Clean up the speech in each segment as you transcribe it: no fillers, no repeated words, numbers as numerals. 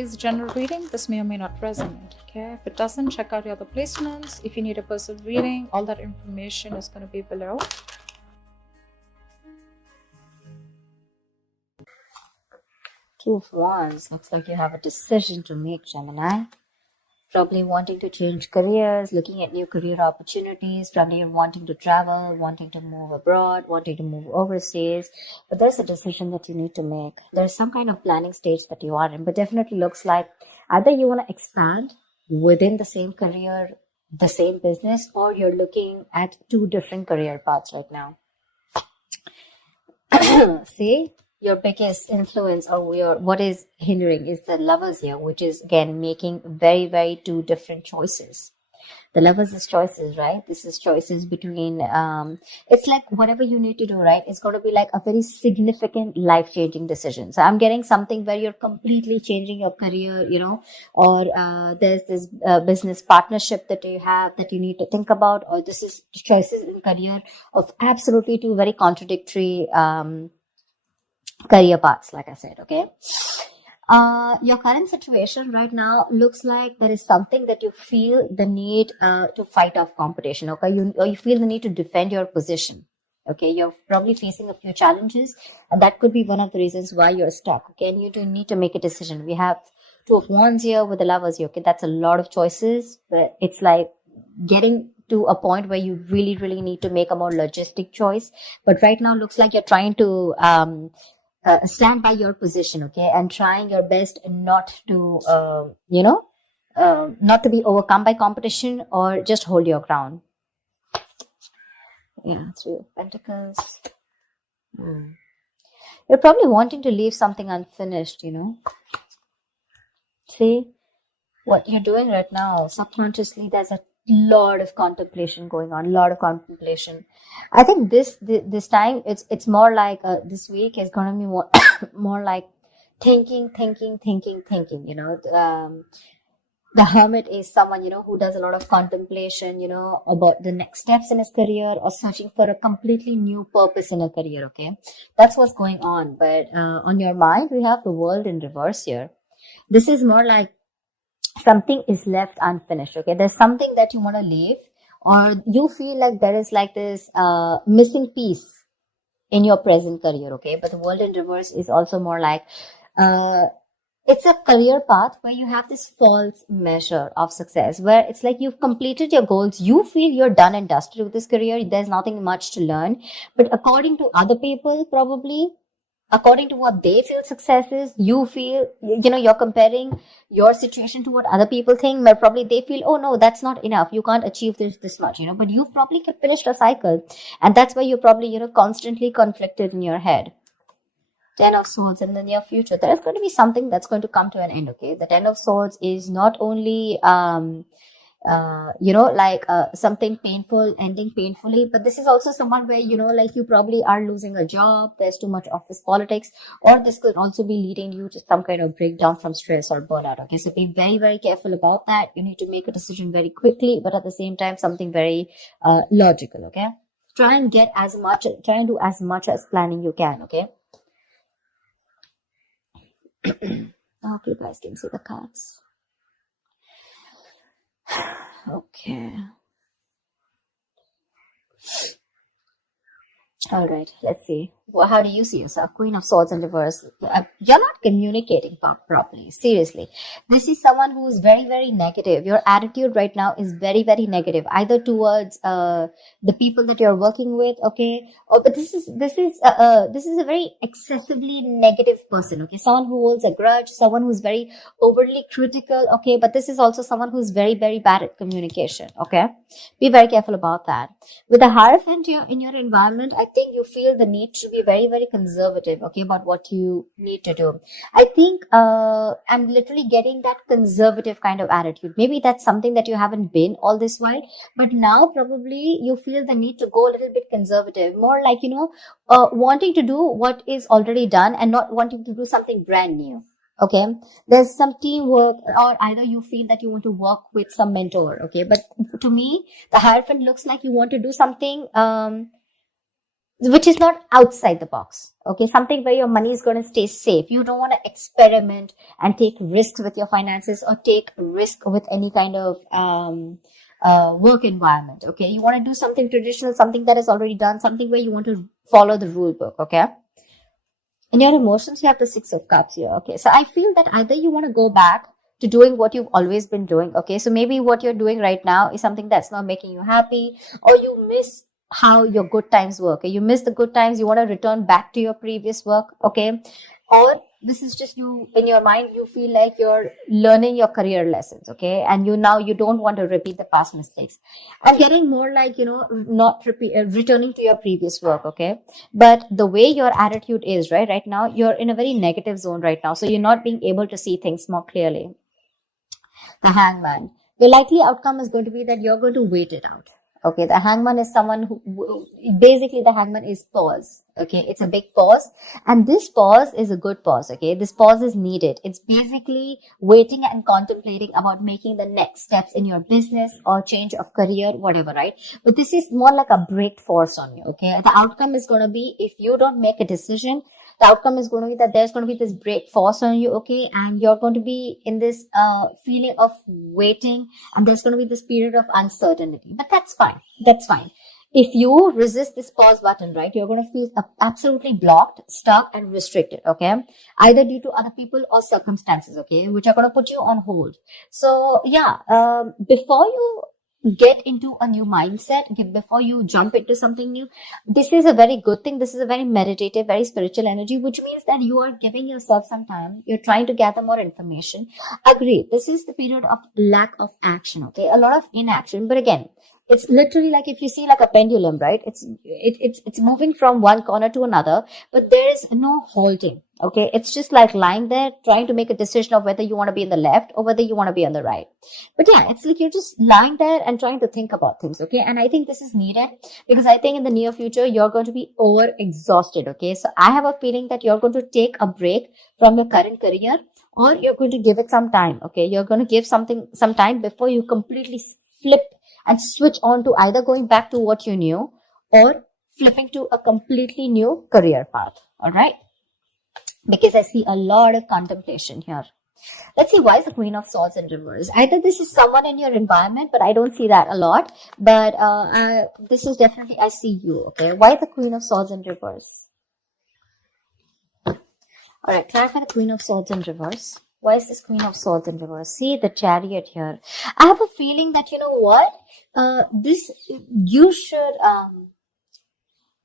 is general reading. This may or may not resonate. Okay, if it doesn't, check out your other placements. If you need a personal reading, all that information is going to be below. Two of Wands. Looks like you have a decision to make, Gemini. Probably wanting to change careers, looking at new career opportunities. Probably you're wanting to travel, wanting to move abroad, wanting to move overseas. But there's a decision that you need to make. There's some kind of planning stage that you are in, but definitely looks like either you want to expand within the same career, the same business, or you're looking at two different career paths right now. See? Your biggest influence or what is hindering is the Lovers here, which is again making very, very two different choices. The Lovers is choices, right? This is choices between, it's like whatever you need to do, right? It's going to be like a very significant life-changing decision. So I'm getting something where you're completely changing your career, or there's this business partnership that you have that you need to think about, or this is choices in career of absolutely two very contradictory, career paths, like I said. Okay, your current situation right now looks like there is something that you feel the need to fight off competition. Okay, you feel the need to defend your position. Okay, you're probably facing a few challenges, and that could be one of the reasons why you're stuck. Okay, and you do need to make a decision. We have Two of Wands here with the Lovers here. Okay, that's a lot of choices, but it's like getting to a point where you really, really need to make a more logistic choice. But right now looks like you're trying to stand by your position, okay, and trying your best not to, not to be overcome by competition or just hold your ground. Yeah, Three of Pentacles. You're probably wanting to leave something unfinished, See, what you're doing right now, subconsciously, there's a lot of contemplation going on, I think this time it's more like this week is going to be more more like thinking. The Hermit is someone who does a lot of contemplation, about the next steps in his career or searching for a completely new purpose in a career. Okay, that's what's going on. But on your mind, we have the World in reverse here. This is more like something is left unfinished. Okay, there's something that you want to leave, or you feel like there is like this missing piece in your present career. Okay, but the World in reverse is also more like it's a career path where you have this false measure of success, where it's like you've completed your goals, you feel you're done and dusted with this career, there's nothing much to learn. But according to other people, probably according to what they feel success is, you feel, you're comparing your situation to what other people think, where probably they feel, oh no, that's not enough. You can't achieve this much, but you've probably finished a cycle. And that's why you're probably, constantly conflicted in your head. Ten of Swords in the near future. There is going to be something that's going to come to an end, okay? The Ten of Swords is not only, something painful ending painfully, but this is also someone where you probably are losing a job, there's too much office politics, or this could also be leading you to some kind of breakdown from stress or burnout. Okay, so be very, very careful about that. You need to make a decision very quickly, but at the same time something very logical. Okay, try and do as much as planning you can. Okay. I hope you guys can see the cards. Okay. All right, let's see. Well, how do you see yourself? Queen of Swords in reverse. You're not communicating properly. Seriously. This is someone who is very, very negative. Your attitude right now is very, very negative, either towards the people that you're working with, okay? But this is a very excessively negative person, okay? Someone who holds a grudge, someone who's very overly critical, okay? But this is also someone who's very, very bad at communication, okay? Be very careful about that. With the Hierophant in your environment, I think you feel the need to be very, very conservative, okay, about what you need to do. I think I'm literally getting that conservative kind of attitude. Maybe that's something that you haven't been all this while, but now probably you feel the need to go a little bit conservative, more like, wanting to do what is already done and not wanting to do something brand new. Okay, there's some teamwork, or either you feel that you want to work with some mentor. Okay, but to me, the Hierophant looks like you want to do something which is not outside the box. Okay, something where your money is going to stay safe. You don't want to experiment and take risks with your finances or take risk with any kind of work environment. Okay, you want to do something traditional, something that is already done, something where you want to follow the rule book. Okay. In your emotions, you have the Six of Cups here. Okay, so I feel that either you want to go back to doing what you've always been doing. Okay, so maybe what you're doing right now is something that's not making you happy, or you miss how your good times work. Okay, you miss the good times. You want to return back to your previous work. Okay, or this is just you in your mind. You feel like you're learning your career lessons. Okay, and you don't want to repeat the past mistakes. I'm getting more like, not returning to your previous work. Okay, but the way your attitude is right now, you're in a very negative zone right now, so you're not being able to see things more clearly. The Hangman. The likely outcome is going to be that you're going to wait it out. Okay, the Hangman is someone basically the Hangman is pause. Okay, it's a big pause, and this pause is a good pause. Okay, this pause is needed. It's basically waiting and contemplating about making the next steps in your business or change of career, whatever, right? But this is more like a break force on you. Okay, the outcome is going to be, if you don't make a decision, the outcome is going to be that there's going to be this break force on you. Okay, and you're going to be in this feeling of waiting, and there's going to be this period of uncertainty. But that's fine. That's fine. If you resist this pause button, right, you're going to feel absolutely blocked, stuck, and restricted. Okay, either due to other people or circumstances. Okay, which are going to put you on hold. So yeah, before you get into a new mindset, before you jump into something new, this is a very good thing. This is a very meditative, very spiritual energy, which means that you are giving yourself some time. You're trying to gather more information. Agree, this is the period of lack of action. Okay, a lot of inaction, but again, it's literally like if you see like a pendulum, right? It's moving from one corner to another, but there is no halting. Okay, it's just like lying there trying to make a decision of whether you want to be in the left or whether you want to be on the right. But yeah, it's like you're just lying there and trying to think about things. Okay, and I think this is needed because I think in the near future you're going to be over exhausted. Okay, so I have a feeling that you're going to take a break from your current career, or you're going to give it some time. Okay, you're going to give something some time before you completely flip and switch on to either going back to what you knew or flipping to a completely new career path. All right, because I see a lot of contemplation here. Let's see, why is the Queen of Swords in reverse? Either this is someone in your environment, but I don't see that a lot. But this is definitely, I see you. Okay, why the Queen of Swords in reverse? All right, clarify the Queen of Swords in reverse. Why is this Queen of Swords in reverse? See the Chariot here. I have a feeling that, you know what? You should,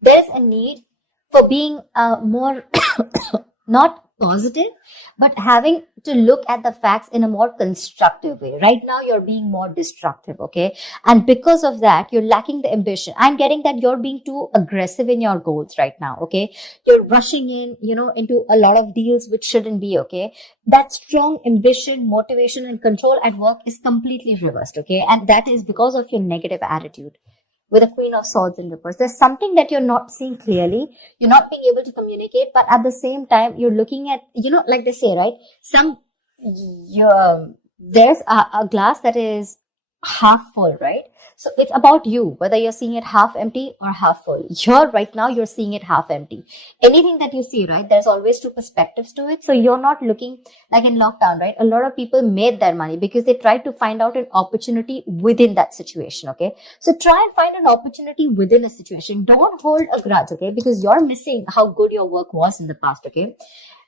there's a need for being more, not positive, but having to look at the facts in a more constructive way. Right now, you're being more destructive, okay? And because of that, you're lacking the ambition. I'm getting that you're being too aggressive in your goals right now, okay? You're rushing in, into a lot of deals which shouldn't be, okay? That strong ambition, motivation, and control at work is completely reversed, okay? And that is because of your negative attitude. With a Queen of Swords in reverse, there's something that you're not seeing clearly. You're not being able to communicate, but at the same time, you're looking at, like they say, right? There's a glass that is half full, right? So it's about you, whether you're seeing it half empty or half full. Right now, you're seeing it half empty. Anything that you see, right? There's always two perspectives to it. So you're not looking like in lockdown, right? A lot of people made their money because they tried to find out an opportunity within that situation, okay? So try and find an opportunity within a situation. Don't hold a grudge, okay? Because you're missing how good your work was in the past, okay?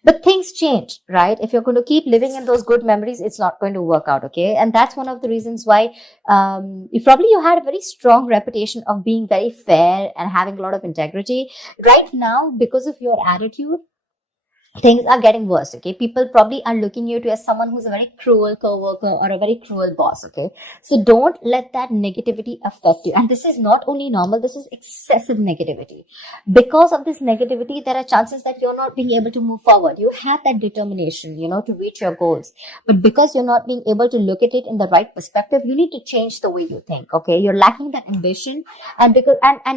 But things change, right? If you're going to keep living in those good memories, it's not going to work out, okay? And that's one of the reasons why you had a very strong reputation of being very fair and having a lot of integrity. Right now, because of your attitude, things are getting worse, okay? People probably are looking you to as someone who's a very cruel coworker or a very cruel boss, okay? So don't let that negativity affect you. And this is not only normal, this is excessive negativity. Because of this negativity, there are chances that you're not being able to move forward. You have that determination, to reach your goals. But because you're not being able to look at it in the right perspective, you need to change the way you think, okay? You're lacking that ambition, and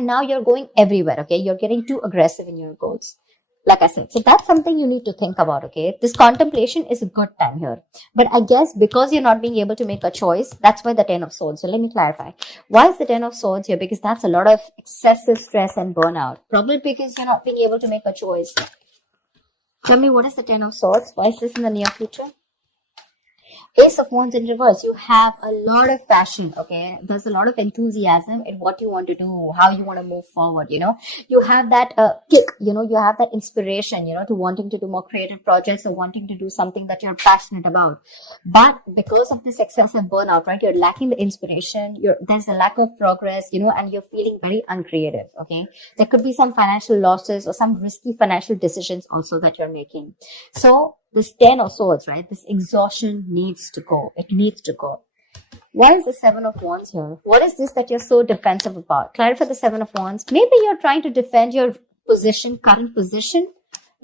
now you're going everywhere, okay? You're getting too aggressive in your goals. Like I said, so that's something you need to think about, okay? This contemplation is a good time here. But I guess because you're not being able to make a choice, that's why the Ten of Swords. So let me clarify. Why is the Ten of Swords here? Because that's a lot of excessive stress and burnout. Probably because you're not being able to make a choice. Tell me, what is the Ten of Swords? Why is this in the near future? Ace of Wands in reverse. You have a lot of passion, okay? There's a lot of enthusiasm in what you want to do, how you want to move forward, you know? You have that kick, you know? You have that inspiration, you know, to wanting to do more creative projects or wanting to do something that you're passionate about. But because of this excessive burnout, right? You're lacking the inspiration. There's a lack of progress, you know, and you're feeling very uncreative, okay? There could be some financial losses or some risky financial decisions also that you're making. So, this Ten of Swords, right? This exhaustion needs to go. It needs to go. Why is the Seven of Wands here? What is this that you're so defensive about? Clarify the Seven of Wands. Maybe you're trying to defend your position, current position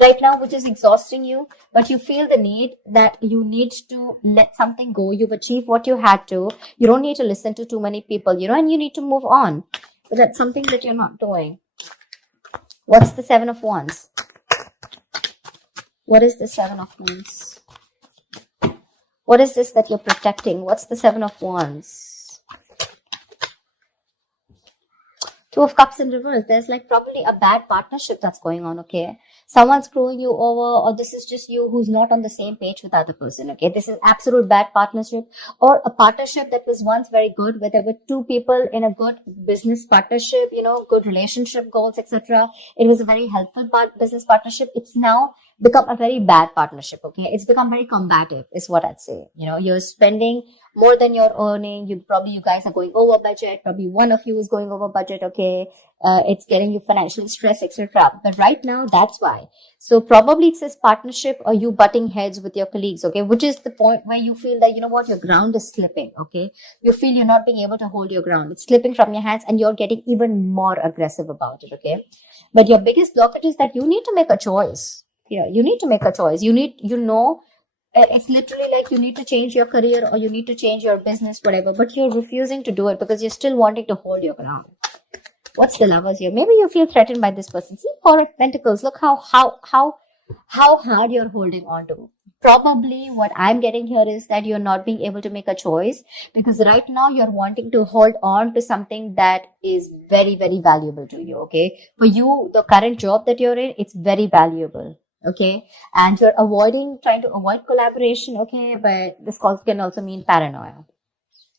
right now, which is exhausting you, but you feel the need that you need to let something go. You've achieved what you had to. You don't need to listen to too many people, you know, and you need to move on. But that's something that you're not doing. What's the Seven of Wands? What is the Seven of Wands? What is this that you're protecting? What's the Seven of Wands? Two of Cups in reverse. There's like probably a bad partnership that's going on, okay? Someone's screwing you over, or this is just you who's not on the same page with the other person, okay? This is absolute bad partnership, or a partnership that was once very good, where there were two people in a good business partnership, you know, good relationship goals, etc. It was a very helpful business partnership. It's now become a very bad partnership, okay? It's become very combative, is what I'd say. You know, you're spending more than you're earning. You guys are going over budget. Probably one of you is going over budget, okay? It's getting you financially stressed, etc. But right now, that's why. So probably it's this partnership or you butting heads with your colleagues, okay? Which is the point where you feel that, you know what, your ground is slipping, okay? You feel you're not being able to hold your ground. It's slipping from your hands and you're getting even more aggressive about it, okay? But your biggest blockage is that you need to make a choice. Yeah, you need to make a choice. It's literally like you need to change your career or you need to change your business, whatever, but you're refusing to do it because you're still wanting to hold your ground. What's the Lovers here? Maybe you feel threatened by this person. See, Four of Pentacles. Look how hard you're holding on to. Probably what I'm getting here is that you're not being able to make a choice because right now you're wanting to hold on to something that is very, very valuable to you, okay? For you, the current job that you're in, it's very valuable. Okay, and you're trying to avoid collaboration, okay, but this can also mean paranoia.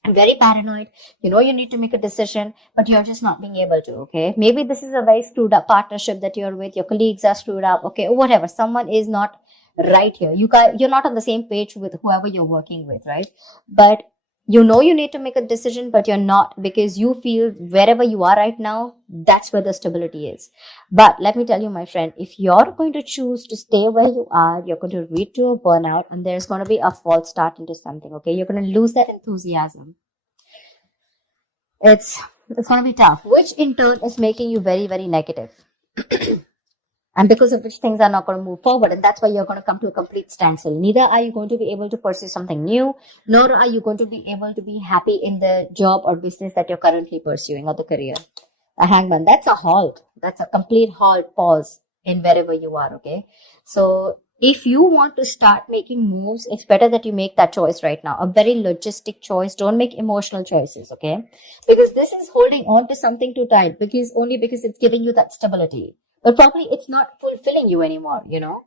I'm very paranoid. You know, you need to make a decision, but you're just not being able to, okay? Maybe this is a very screwed up partnership that you're with. Your colleagues are screwed up, okay, or whatever. Someone is not right here. You're not on the same page with whoever you're working with, right? But you know you need to make a decision, but you're not because you feel wherever you are right now, that's where the stability is. But let me tell you, my friend, if you're going to choose to stay where you are, you're going to lead to a burnout and there's going to be a false start into something, okay? You're going to lose that enthusiasm. It's going to be tough, which in turn is making you very, very negative. And because of which things are not going to move forward. And that's why you're going to come to a complete standstill. Neither are you going to be able to pursue something new, nor are you going to be able to be happy in the job or business that you're currently pursuing or the career. A Hangman, that's a halt. That's a complete halt, pause in wherever you are, okay? So if you want to start making moves, it's better that you make that choice right now. A very logistic choice. Don't make emotional choices, okay? Because this is holding on to something too tight because it's giving you that stability. But probably it's not fulfilling you anymore, you know.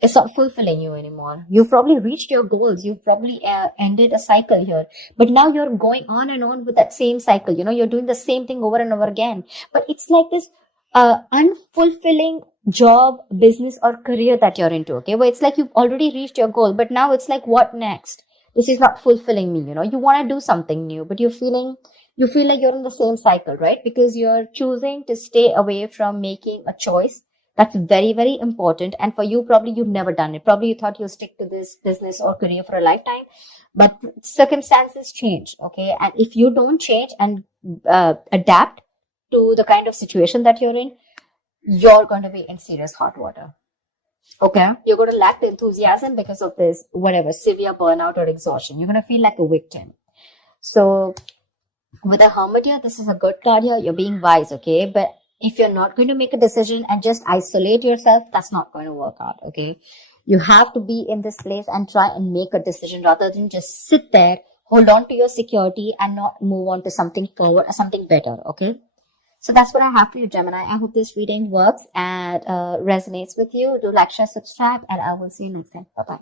It's not fulfilling you anymore. You've probably reached your goals. You've probably ended a cycle here. But now you're going on and on with that same cycle. You know, you're doing the same thing over and over again. But it's like this unfulfilling job, business or career that you're into, okay? Where it's like you've already reached your goal. But now it's like, what next? This is not fulfilling me, you know. You want to do something new, but you feel like you're in the same cycle, right? Because you're choosing to stay away from making a choice. That's very, very important. And for you, probably you've never done it. Probably you thought you'll stick to this business or career for a lifetime, but circumstances change, okay? And if you don't change and adapt to the kind of situation that you're in, you're going to be in serious hot water. Okay? You're going to lack the enthusiasm because of this, whatever, severe burnout or exhaustion. You're going to feel like a victim. So with the Hermit here, this is a good card here. You're being wise, okay? But if you're not going to make a decision and just isolate yourself, that's not going to work out. Okay. You have to be in this place and try and make a decision rather than just sit there, hold on to your security and not move on to something forward or something better. Okay. So that's what I have for you, Gemini. I hope this reading works and resonates with you. Do like, share, subscribe, and I will see you next time. Bye-bye.